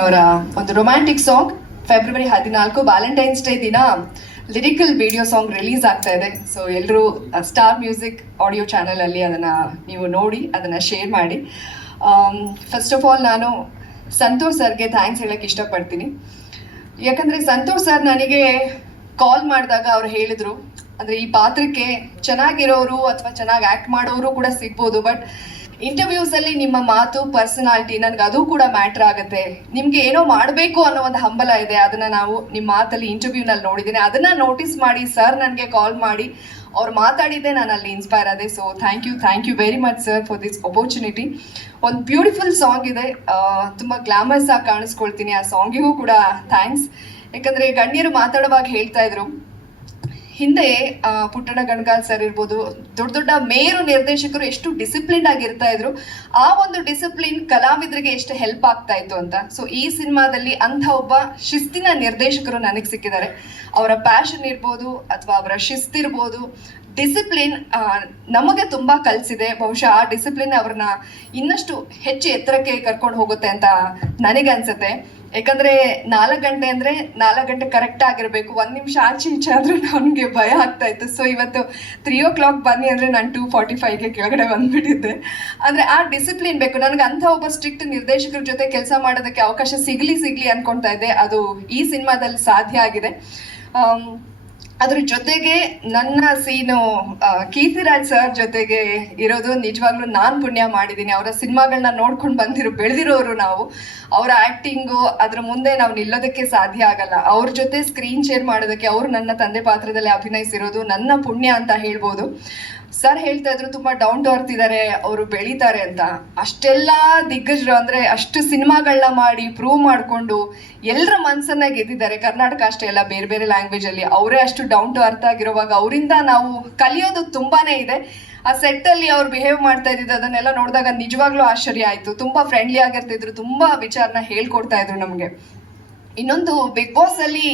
ಅವರ ಒಂದು romantic song February 14 Valentine's day ದಿನ ಲಿರಿಕಲ್ ವಿಡಿಯೋ ಸಾಂಗ್ ರಿಲೀಸ್ ಆಗ್ತಾ ಇದೆ. ಸೊ ಎಲ್ಲರೂ ಸ್ಟಾರ್ ಮ್ಯೂಸಿಕ್ ಆಡಿಯೋ ಚಾನಲ್ ಅಲ್ಲಿ ಅದನ್ನ ನೀವು ನೋಡಿ ಅದನ್ನ ಶೇರ್ ಮಾಡಿ. ಫಸ್ಟ್ ಆಫ್ ಆಲ್ ನಾನು ಸಂತೋಷ್ ಸರ್ಗೆ ಥ್ಯಾಂಕ್ಸ್ ಹೇಳಕ್ಕೆ ಇಷ್ಟಪಡ್ತೀನಿ. ಯಾಕಂದ್ರೆ ಸಂತೋಷ್ ಸರ್ ನನಗೆ ಕಾಲ್ ಮಾಡಿದಾಗ ಅವ್ರು ಹೇಳಿದ್ರು, ಅಂದ್ರೆ ಈ ಪಾತ್ರಕ್ಕೆ ಚೆನ್ನಾಗಿರೋರು ಅಥವಾ ಚೆನ್ನಾಗಿ ಆಕ್ಟ್ ಮಾಡೋರು ಕೂಡ ಸಿಗ್ಬೋದು, ಬಟ್ ಇಂಟರ್ವ್ಯೂಸ್ ಅಲ್ಲಿ ನಿಮ್ಮ ಮಾತು, ಪರ್ಸನಾಲಿಟಿ ನನ್ಗೆ ಅದು ಕೂಡ ಮ್ಯಾಟರ್ ಆಗುತ್ತೆ. ನಿಮ್ಗೆ ಏನೋ ಮಾಡಬೇಕು ಅನ್ನೋ ಒಂದು ಹಂಬಲ ಇದೆ, ಅದನ್ನ ನಾವು ನಿಮ್ಮ ಮಾತಲ್ಲಿ ಇಂಟರ್ವ್ಯೂನಲ್ಲಿ ನೋಡಿದ್ದೀನಿ. ಅದನ್ನ ನೋಟಿಸ್ ಮಾಡಿ ಸರ್ ನನಗೆ ಕಾಲ್ ಮಾಡಿ ಅವ್ರು ಮಾತಾಡಿದ್ದೆ ನಾನು ಅಲ್ಲಿ ಇನ್ಸ್ಪೈರ್ ಆದೆ. So thank you very much sir for this opportunity. ಒಂದು ಬ್ಯೂಟಿಫುಲ್ ಸಾಂಗ್ ಇದೆ, ತುಂಬ ಗ್ಲಾಮರ್ಸ್ ಆಗಿ ಕಾಣಿಸ್ಕೊಳ್ತೀನಿ. ಆ ಸಾಂಗಿಗೂ ಕೂಡ ಥ್ಯಾಂಕ್ಸ್. ಯಾಕಂದ್ರೆ ಗಣ್ಯರು ಮಾತಾಡುವಾಗ ಹೇಳ್ತಾ ಇದ್ರು, ಹಿಂದೆ ಪುಟ್ಟಣ ಗಣಗಾಲ್ ಸರ್ ಇರ್ಬೋದು, ದೊಡ್ಡ ದೊಡ್ಡ ಮೇರು ನಿರ್ದೇಶಕರು ಎಷ್ಟು ಡಿಸಿಪ್ಲಿನ್ ಆಗಿರ್ತಾ ಇದ್ರು, ಆ ಒಂದು ಡಿಸಿಪ್ಲಿನ್ ಕಲಾವಿದರಿಗೆ ಎಷ್ಟು ಹೆಲ್ಪ್ ಆಗ್ತಾ ಇತ್ತು ಅಂತ. ಸೊ ಈ ಸಿನಿಮಾದಲ್ಲಿ ಅಂಥ ಒಬ್ಬ ಶಿಸ್ತಿನ ನಿರ್ದೇಶಕರು ನನಗೆ ಸಿಕ್ಕಿದ್ದಾರೆ. ಅವರ ಪ್ಯಾಷನ್ ಇರ್ಬೋದು ಅಥವಾ ಅವರ ಶಿಸ್ತಿರ್ಬೋದು, ಡಿಸಿಪ್ಲಿನ್ ನಮಗೆ ತುಂಬಾ ಕಲಿಸಿದೆ. ಬಹುಶಃ ಆ ಡಿಸಿಪ್ಲಿನ್ ಅವ್ರನ್ನ ಇನ್ನಷ್ಟು ಹೆಚ್ಚು ಎತ್ತರಕ್ಕೆ ಕರ್ಕೊಂಡು ಹೋಗುತ್ತೆ ಅಂತ ನನಗನ್ಸುತ್ತೆ. ಯಾಕಂದ್ರೆ 4 ಗಂಟೆ ಅಂದ್ರೆ 4 ಗಂಟೆ ಕರೆಕ್ಟ್ ಆಗಿರ್ಬೇಕು. 1 ನಿಮಿಷ ಆಚೆ ಈಚೆ ಆದ್ರೂ ನನಗೆ ಭಯ ಆಗ್ತಾ ಇತ್ತು. ಸೊ ಇವತ್ತು 3 o'clock ಬನ್ನಿ ಅಂದ್ರೆ ನಾನು 2:45ಗೆ ಕೆಳಗಡೆ ಬಂದ್ಬಿಟ್ಟಿದ್ದೆ. ಅಂದ್ರೆ ಆ ಡಿಸಿಪ್ಲಿನ್ ಬೇಕು ನನಗೆ. ಅಂಥ ಒಬ್ಬ ಸ್ಟ್ರಿಕ್ಟ್ ನಿರ್ದೇಶಕರ ಜೊತೆ ಕೆಲಸ ಮಾಡೋದಕ್ಕೆ ಅವಕಾಶ ಸಿಗ್ಲಿ ಅನ್ಕೊಂತಾ ಇದ್ದೆ. ಅದು ಈ ಸಿನಿಮಾದಲ್ಲಿ ಸಾಧ್ಯ ಆಗಿದೆ. ಅದ್ರ ಜೊತೆಗೆ ನನ್ನ ಸೀನು ಕೀರ್ತಿರಾಜ್ ಸರ್ ಜೊತೆಗೆ ಇರೋದು ನಿಜವಾಗ್ಲೂ ನಾನು ಪುಣ್ಯ ಮಾಡಿದ್ದೀನಿ. ಅವರ ಸಿನಿಮಾಗಳನ್ನ ನೋಡ್ಕೊಂಡು ಬೆಳೆದಿರೋರು ನಾವು. ಅವರ ಆ್ಯಕ್ಟಿಂಗು ಅದ್ರ ಮುಂದೆ ನಾವು ನಿಲ್ಲೋದಕ್ಕೆ ಸಾಧ್ಯ ಆಗಲ್ಲ. ಅವ್ರ ಜೊತೆ ಸ್ಕ್ರೀನ್ ಶೇರ್ ಮಾಡೋದಕ್ಕೆ, ಅವರು ನನ್ನ ತಂದೆ ಪಾತ್ರದಲ್ಲಿ ಅಭಿನಯಿಸಿರೋದು ನನ್ನ ಪುಣ್ಯ ಅಂತ ಹೇಳ್ಬೋದು. ಸರ್ ಹೇಳ್ತಾ ಇದ್ರು ತುಂಬಾ ಡೌನ್ ಟು ಅರ್ತ್ ಇದ್ದಾರೆ, ಅವರು ಬೆಳೀತಾರೆ ಅಂತ. ಅಷ್ಟೆಲ್ಲ ದಿಗ್ಗಜರು ಅಂದ್ರೆ ಅಷ್ಟು ಸಿನಿಮಾಗಳನ್ನ ಮಾಡಿ ಪ್ರೂವ್ ಮಾಡಿಕೊಂಡು ಎಲ್ಲರ ಮನಸ್ಸನ್ನ ಗೆದ್ದಿದ್ದಾರೆ. ಕರ್ನಾಟಕ ಅಷ್ಟೇ ಅಲ್ಲ, ಬೇರೆ ಬೇರೆ ಲ್ಯಾಂಗ್ವೇಜ್ ಅಲ್ಲಿ ಅವರೇ ಅಷ್ಟು ಡೌನ್ ಟು ಅರ್ತ್ ಆಗಿರುವಾಗ ಅವರಿಂದ ನಾವು ಕಲಿಯೋದು ತುಂಬಾನೇ ಇದೆ. ಆ ಸೆಟ್ ಅಲ್ಲಿ ಅವ್ರು ಬಿಹೇವ್ ಮಾಡ್ತಾ ಇದ್ದಿದ್ದು ಅದನ್ನೆಲ್ಲ ನೋಡಿದಾಗ ನಿಜವಾಗ್ಲೂ ಆಶ್ಚರ್ಯ ಆಯ್ತು. ತುಂಬಾ ಫ್ರೆಂಡ್ಲಿ ಆಗಿರ್ತಿದ್ರು, ತುಂಬಾ ವಿಚಾರನ ಹೇಳ್ಕೊಡ್ತಾ ಇದ್ರು ನಮ್ಗೆ. ಇನ್ನೊಂದು ಬಿಗ್ ಬಾಸ್ ಅಲ್ಲಿ